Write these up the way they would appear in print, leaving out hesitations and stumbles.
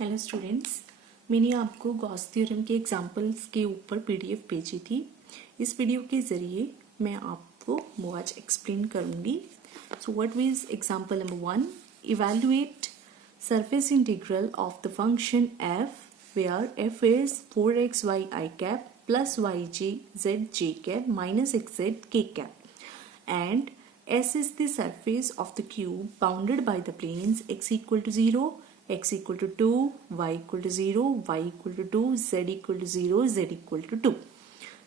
Hello students, मैंने आपको Gauss theorem के एग्जांपल्स के ऊपर पीडीएफ भेजी थी। इस वीडियो के ज़रिए मैं आपको वो आज एक्सप्लेन करूँगी। So what is example number 1, evaluate surface integral of the function f where f is 4xy i cap plus yj zj cap minus xz k cap and S is the surface of the cube bounded by the planes x equal to 0, x equal to 2, y equal to 0, y equal to 2, z equal to 0, z equal to 2.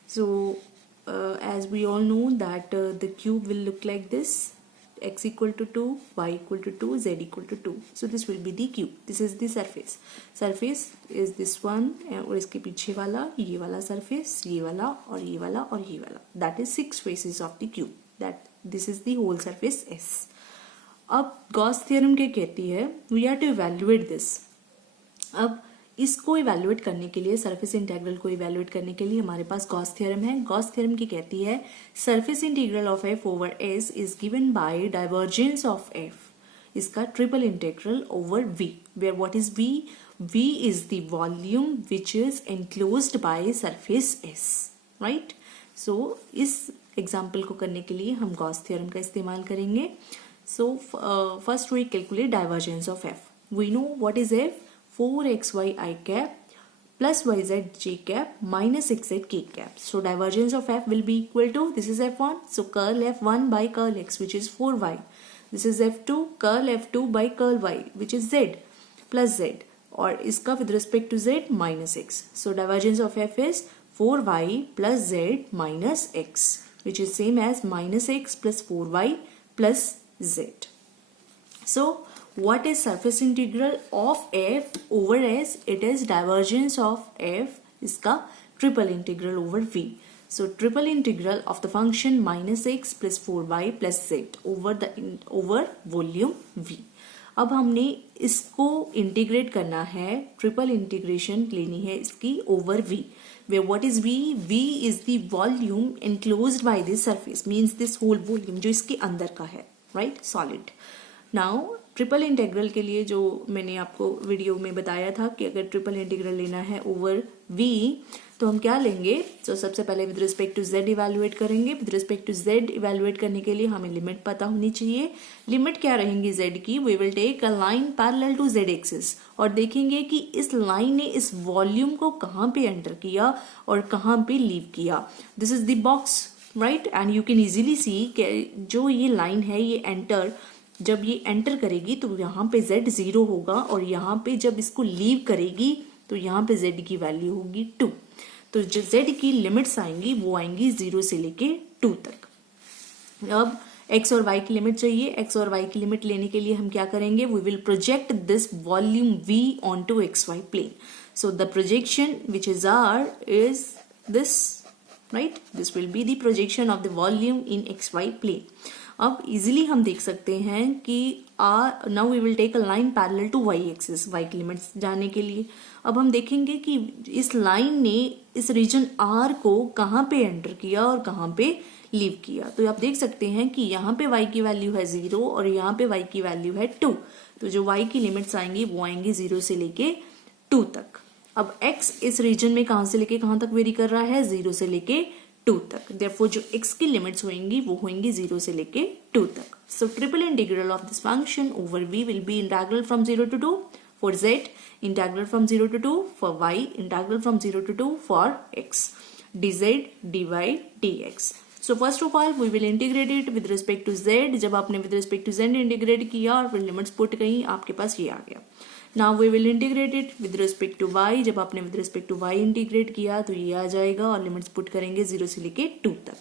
So as we all know that the cube will look like this, x equal to 2, y equal to 2, z equal to 2. So this will be the cube. This is the surface. Surface is this one और इसके पीछे वाला, ये वाला surface, ये वाला और ये वाला और ये वाला. That is 6 faces of the cube. This is the whole surface S. अब गॉस थ्योरम क्या कहती है, we are to evaluate this. अब इसको इवैल्यूएट करने के लिए, सरफेस इंटीग्रल को इवैल्यूएट करने के लिए हमारे पास गॉस थ्योरम है. गॉस थ्योरम की कहती है surface integral of F over S is given by divergence of F, इसका triple integral over V, where what is V, V is the volume which is enclosed by surface S, right. So इस example को करने के लिए हम Gauss theorem का इस्तेमाल करेंगे. So first we calculate divergence of f. We know what is f, 4xy i cap plus yz j cap minus xz k cap. So divergence of f will be equal to, this is f1, so curl f1 by curl x which is 4y. This is f2, curl f2 by curl y which is z plus z, और इसका with respect to z minus x. So divergence of f is 4y plus z minus x, which is same as minus x plus 4y plus z. So what is surface integral of f over s? It is divergence of f, इसका triple integral over v. So triple integral of the function minus x plus 4y plus z over volume v. अब हमने इसको integrate करना है, triple integration लेनी है इसकी over v, where what is v? v is the volume enclosed by this surface, means this whole volume जो इसके अंदर का है, right, solid. Now triple integral के लिए जो मैंने आपको वीडियो में बताया था कि अगर ट्रिपल इंटीग्रल लेना है ओवर v तो हम क्या लेंगे. तो सबसे पहले with respect to z evaluate करेंगे. With respect to z evaluate करने के लिए हमें लिमिट पता होनी चाहिए. लिमिट क्या रहेंगी z की, we will take a line parallel to z axis और देखेंगे कि इस लाइन ने इस वॉल्यूम को कहाँ पे एंटर किया और कहाँ पे लीव किया. This is the box, right, and you can easily सी जो ये लाइन है ये एंटर, जब ये एंटर करेगी तो यहाँ पे z 0 होगा और यहाँ पे जब इसको लीव करेगी तो यहाँ पे z की वैल्यू होगी 2. तो जो z की लिमिट्स आएंगी वो आएंगी 0 से लेके 2 तक. अब x और y की लिमिट चाहिए. x और y की लिमिट लेने के लिए हम क्या करेंगे, we will project this volume v onto xy plane. So the projection which is r is this, right, this will be the projection of the volume in xy plane. अब easily हम देख सकते हैं कि now we will take a line parallel to y axis, y की limits जानने के लिए. अब हम देखेंगे कि इस लाइन ने इस रीजन r को कहाँ पे एंटर किया और कहाँ पे लीव किया. तो आप देख सकते हैं कि यहाँ पे y की वैल्यू है 0 और यहाँ पे y की वैल्यू है 2. तो जो y की लिमिट्स आएंगी वो आएंगी 0 से लेके 2 तक. अब x इस रीजन में कहाँ से लेके कहाँ तक वेरी कर रहा है, 0 से लेके 2 तक. देयरफॉर जो x की लिमिट्स होंगी वो होंगी 0 से लेके 2 तक. सो triple integral of this function over v will be integral from 0 to 2 for z, integral from 0 to 2 for y, integral from 0 to 2 for x, dz dy dx. So first of all we will integrate it with respect to z. जब आपने with respect to z integrate किया और फिर limits put कहीं, आपके पास ये आ गया. Now we will integrate it with respect to y. जब आपने with respect to y integrate किया तो ये आ जाएगा और लिमिट्स पुट करेंगे 0 से लेके 2 तक.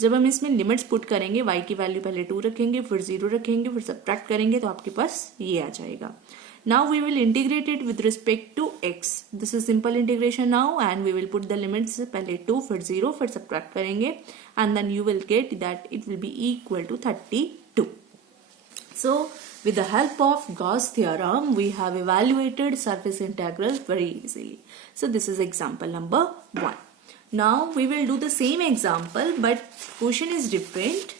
जब हम इसमें लिमिट्स पुट करेंगे, y की वैल्यू पहले 2 रखेंगे, फिर 0 रखेंगे, फिर सब्ट्रैक्ट करेंगे तो आपके पास ये आ जाएगा. Now we will integrate it with respect to x. This is simple integration now and we will put the limits पहले 2 फिर 0 फिर subtract करेंगे and then you will get that it will be equal to 32. So with the help of Gauss theorem we have evaluated surface integral very easily. So this is example number 1. Now we will do the same example but question is different.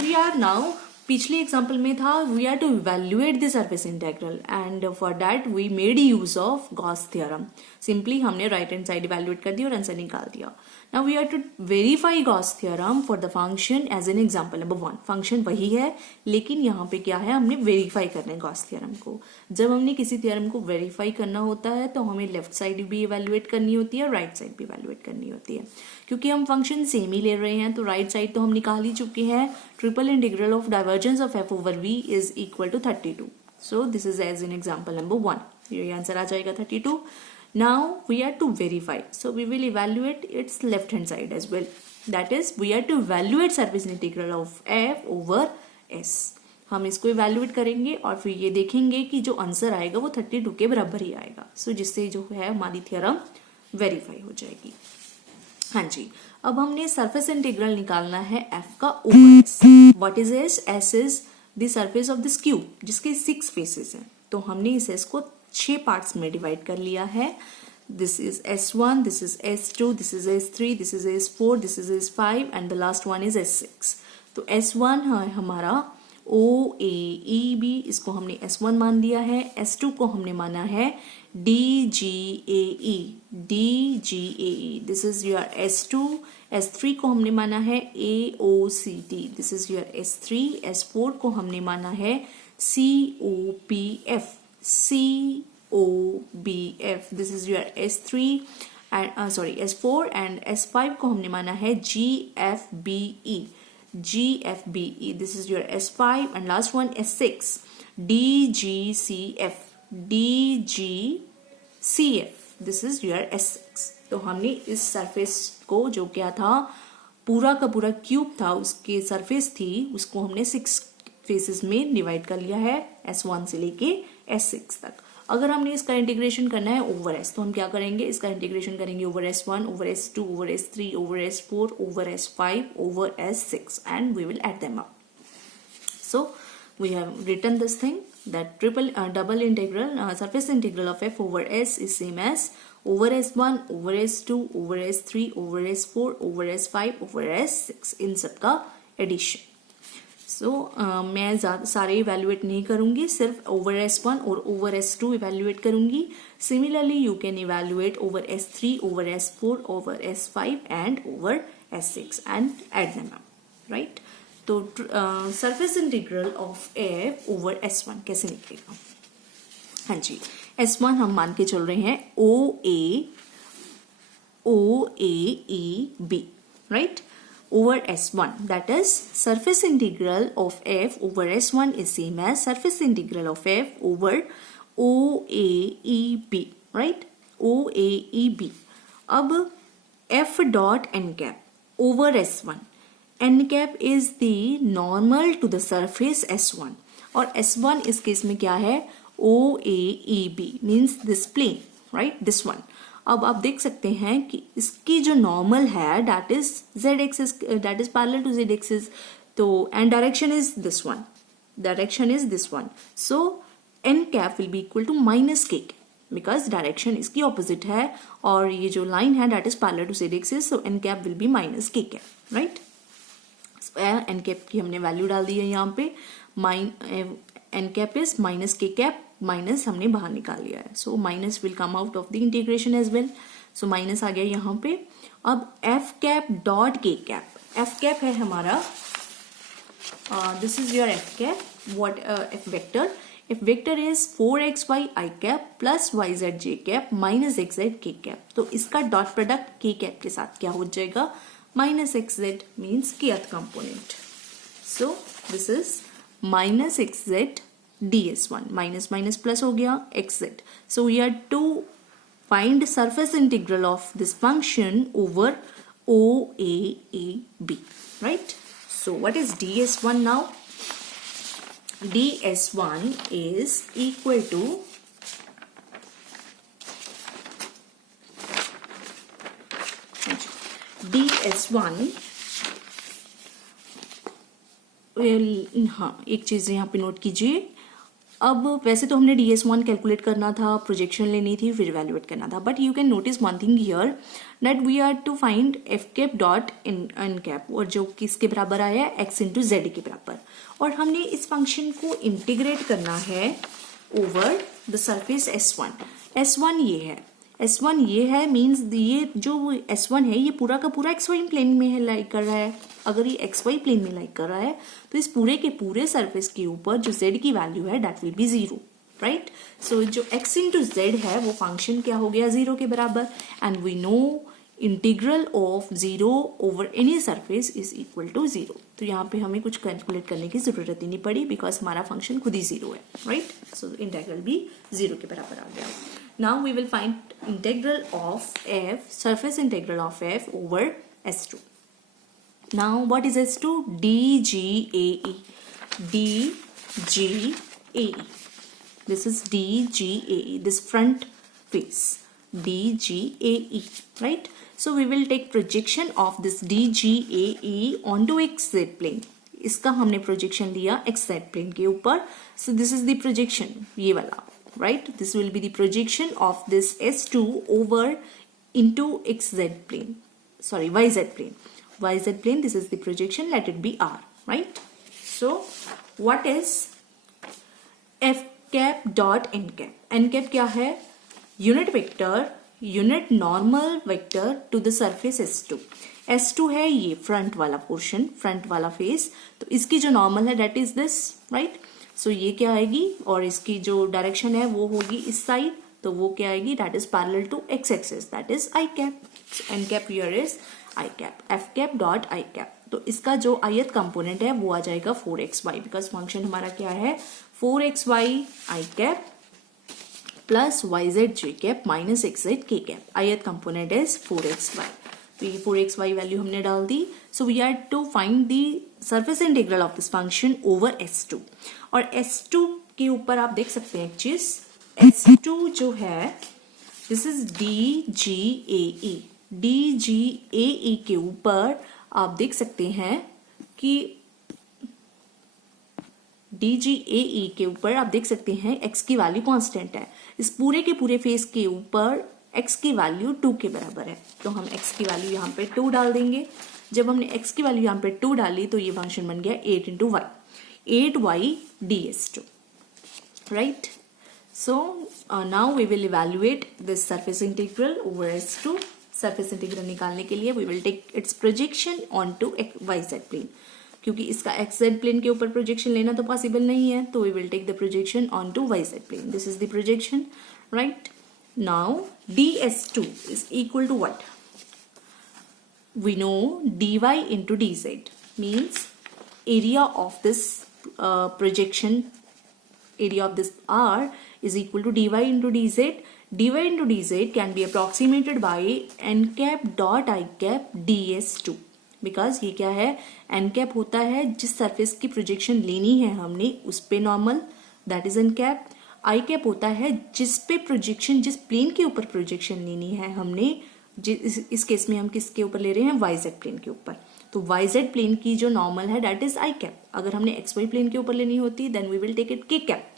We are now पिछले example में था we are to evaluate the surface integral and for that we made use of Gauss theorem. Simply हमने right hand side evaluate कर दिया और answer निकाल दिया. Now we are to verify Gauss theorem for the function as an example number 1. Function वही है लेकिन यहाँ पे क्या है, हमने वेरीफाई करना है गॉस थ्योरम को. जब हमने किसी थ्योरम को वेरीफाई करना होता है तो हमें लेफ्ट साइड भी इवेल्युएट करनी होती है, राइट साइड भी इवेल्युएट करनी होती है. क्योंकि हम फंक्शन सेम ही ले रहे हैं तो राइट साइड तो हम निकाल ही चुके हैं. Triple integral of divergence of f over v is equal to 32. So this is as in example number 1. ये आंसर आ जाएगा 32. Now we are to verify. So we will evaluate its left hand side as well. That is we are to evaluate surface integral of f over s. हम इसको evaluate करेंगे और फिर ये देखेंगे कि जो आंसर आएगा वो 32 के बराबर ही आएगा. सो जिससे जो है हमारी थ्योरम वेरीफाई हो जाएगी. हाँ जी, अब हमने सरफेस इंटीग्रल निकालना है f का over s. What is s? s is the surface of this cube जिसके 6 फेसेस हैं. तो हमने इस s को 6 पार्ट्स में डिवाइड कर लिया है. This is s1, this is s2, this is s3, this is s4, this is s5 and the last one is s6. तो s1 है हमारा OAEB, इसको हमने S1 मान लिया है. S2 को हमने माना है DGAE. This is your S2. S3 को हमने माना है AOCT. This is your S3. S4 को हमने माना है COPF. This is your S3 and S4 and S5 को हमने माना है GFBE. This is your S5 and last one S6 DGCF. This is your S6. तो हमने इस सरफेस को जो क्या था पूरा का पूरा क्यूब था उसके सरफेस थी उसको हमने 6 फेसेस में डिवाइड कर लिया है S1 से लेके S6 तक. अगर हमने इसका इंटीग्रेशन करना है ओवर S तो हम क्या करेंगे, इसका इंटीग्रेशन करेंगे over S1, over S2, over S3, over S4, over S5, over S6 and we will add them up. So we have written this thing that double integral surface integral of f over s is same as over S1, over S2, over S3, over S4, over S5, over S6 इन सब का addition. सो मैं सारे evaluate नहीं करूंगी, सिर्फ over S1 और over S2 evaluate करूंगी. Similarly you can evaluate over S3, over S4, over S5 and over S6 and add them up. Right, तो surface integral of f over S1 कैसे निकलेगा. हाँ जी, S1 हम मान के चल रहे हैं OAEB. Right, over S1, that is surface integral of f over S1 is same as surface integral of f over OAEB. right, OAEB. अब f dot n cap over S1. n cap is the normal to the surface S1 और S1 इस case में क्या है OAEB means this plane, right, this one. अब आप देख सकते हैं कि इसकी जो नॉर्मल है that is z axis, that is parallel to z axis. तो and direction is this one. So n cap will be equal to minus k because direction इसकी ऑपोजिट है और ये जो लाइन है that is parallel to z axis. So n cap will be minus k cap. Right, n cap की हमने value डाल दी है यहाँ पे. n cap is minus k cap, minus हमने बाहर निकाल लिया है. So minus will come out of the integration as well. So minus आ गया यहाँ पे. अब F cap dot K cap. F cap है हमारा, this is your F cap. What F vector? F vector is 4xy i cap plus yz j cap minus xz k cap. तो इसका dot product k cap के साथ क्या हो जाएगा, minus xz means kth component. So this is minus xz ds1. Minus minus plus हो गया xz. So we are to find surface integral of this function over OAEB. Right? So what is ds1 now? ds1 is equal to ds1. हाँ, एक चीज यहाँ पे note कीजिए, अब वैसे तो हमने DS1 कैलकुलेट करना था, प्रोजेक्शन लेनी थी, फिर इवेल्युएट करना था, but you can notice one thing here that we are to find f cap dot n cap, और जो किसके बराबर आया है, x इंटू जेड के बराबर, और हमने इस फंक्शन को इंटीग्रेट करना है ओवर द सरफेस S1 ये है, S1 ये है, मीन्स ये जो S1 है ये पूरा का पूरा XY प्लेन में है, लाइक कर रहा है। अगर ये XY प्लेन में लाइक कर रहा है तो इस पूरे के पूरे सरफेस के ऊपर जो Z की वैल्यू है दैट विल बी 0, राइट। सो जो x इंटू जेड है वो फंक्शन क्या हो गया, 0 के बराबर, and we know integral of 0 over any surface is equal to 0। तो यहाँ पे हमें कुछ कैलकुलेट करने की जरूरत ही नहीं पड़ी, बिकॉज हमारा फंक्शन खुद ही 0 है, राइट। सो इंटीग्रल भी 0 के बराबर आ गया। Now we will find integral of f, surface integral of f over S2. Now what is S2? DGAE. DGAE. This is DGAE. This front face. DGAE. Right? So we will take projection of this DGAE onto XZ plane. इसका हमने projection लिया XZ plane के ऊपर. So this is the projection. ये वाला. Right, this will be the projection of this S2 over into XZ plane, sorry, YZ plane. YZ plane, this is the projection, let it be R, right? So what is F cap dot N cap? N cap क्या है? Unit vector, unit normal vector to the surface S2. S2 है ये front वाला portion, front वाला face, तो इसकी जो normal है that is this, right? सो ये क्या आएगी, और इसकी जो डायरेक्शन है वो होगी इस साइड, तो वो क्या आएगी, that is parallel to x axis, that is i cap. N cap here is i cap, F cap dot i cap. तो इसका जो ith कंपोनेंट है वो आ जाएगा 4xy, बिकॉज फंक्शन हमारा क्या है, 4xy I cap plus yz j cap minus xz k cap. ith component is 4xy, तो ये 4xy वैल्यू हमने डाल दी। So we are to find the surface integral of this function over S2, और S2 के ऊपर आप देख सकते हैं एक चीज, S2 जो है दिस इज DGAE। DGAE के ऊपर आप देख सकते हैं कि DGAE के ऊपर आप देख सकते हैं x की वैल्यू कांस्टेंट है, इस पूरे के पूरे फेस के ऊपर x की वैल्यू 2 के बराबर है, तो हम x की वैल्यू यहाँ पे 2 डाल देंगे। जब हमने x की वैल्यू यहाँ पे 2 डाली तो ये फंक्शन बन गया 8 into y, 8y ds2, right? So now we will evaluate this surface integral over S2. Surface integral निकालने के लिए we will take its projection onto yz plane, क्योंकि इसका xz plane के ऊपर projection लेना तो possible नहीं है, तो we will take the projection onto yz plane. This is the projection, right? Now ds2 is equal to what? We know dy into dz means area of this projection, area of this R is equal to dy into dz. dy into dz can be approximated by n cap dot I cap ds2, because ये क्या है, n cap होता है जिस surface की projection लेनी है हमने उस पे normal, that is n cap. I cap होता है जिस पे प्रोजेक्शन, जिस प्लेन के ऊपर प्रोजेक्शन लेनी है हमने, इस केस में हम किसके ऊपर ले रहे हैं, yz प्लेन के ऊपर, तो yz प्लेन की जो नॉर्मल है दैट इज आई कैप। अगर हमने xy प्लेन के ऊपर लेनी होती then we will take it k cap,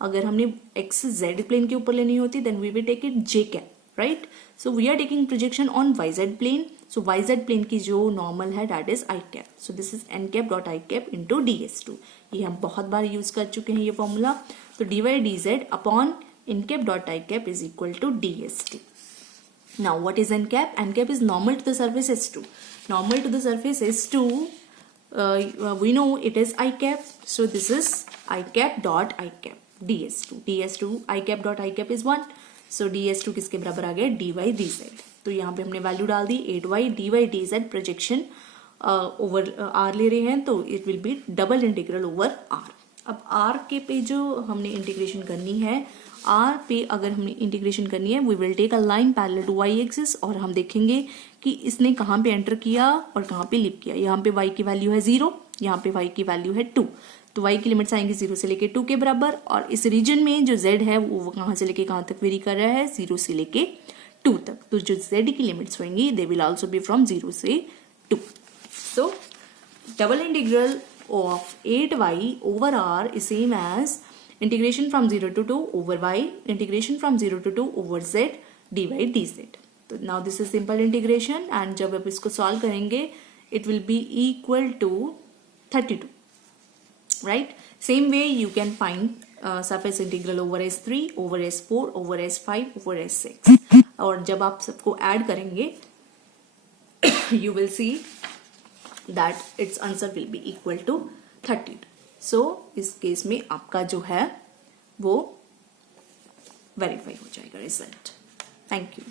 अगर हमने xz प्लेन के ऊपर लेनी होती then we will take it j cap, right? So we are taking projection on yz plane, so yz plane की जो नॉर्मल है that is i cap, so this is n cap dot i cap into ds2। ये हम बहुत बार use कर चुके हैं ये फॉर्मूला, तो dy dz upon n cap dot i cap is equal to ds2। Now what is n cap? N cap is normal to the surface S2. Normal to the surface S2, we know it is I cap. So this is I cap dot I cap ds2. ds2 I cap dot I cap is 1. So ds2 किसके बराबर आ गया, dy dz। तो यहाँ पे हमने value डाल दी 8y dy dz projection over r ले रहे हैं, तो it will B double integral over r। अब r के पे जो हमने इंटीग्रेशन करनी है, r पे अगर हमने इंटीग्रेशन करनी है, we will take a line parallel to y axis, और हम देखेंगे कि इसने कहाँ पे एंटर किया और कहाँ पे लिप किया। यहाँ पे y की वैल्यू है 0, यहाँ पे y की वैल्यू है 2, तो y की लिमिट्स आएंगी 0 से लेके 2 के बराबर, और इस रीजन में जो z है वो कहाँ से लेके कहाँ तक वेरी कर रहा है, 0 से लेके 2 तक, तो जो z की लिमिट्स होंगी they will also be from 0 से 2। सो double integral of 8y over r is same as integration from 0 to 2 over y, integration from 0 to 2 over z dy dz. तो now this is simple integration and जब आप इसको solve करेंगे it will be equal to 32, right. Same way you can find surface integral over S3 over S4 over S5 over S6, और जब आप सबको add करेंगे you will see that its answer will be equal to 32. So इस case में आपका जो है वो वेरीफाई हो जाएगा रिजल्ट. Thank you.